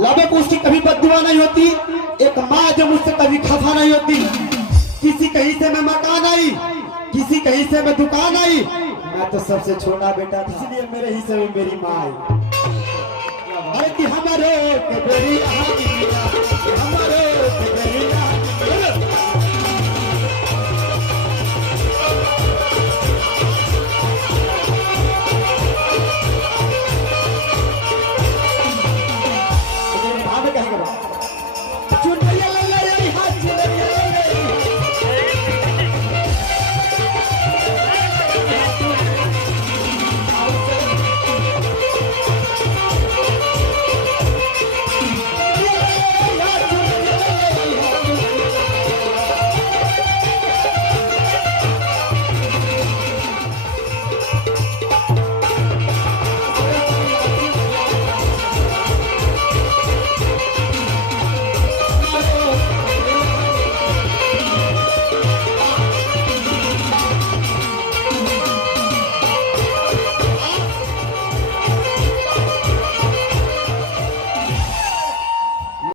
लाभक उसकी कभी बददुआ नहीं होती। एक माँ जो मुझसे कभी खफा नहीं होती। किसी कहीं से मैं मकान आई, किसी कहीं से मैं दुकान आई, मैं तो सबसे छोटा बेटा था, इसलिए मेरे हिस्से में मेरी माँ आई। अरे कि हमारे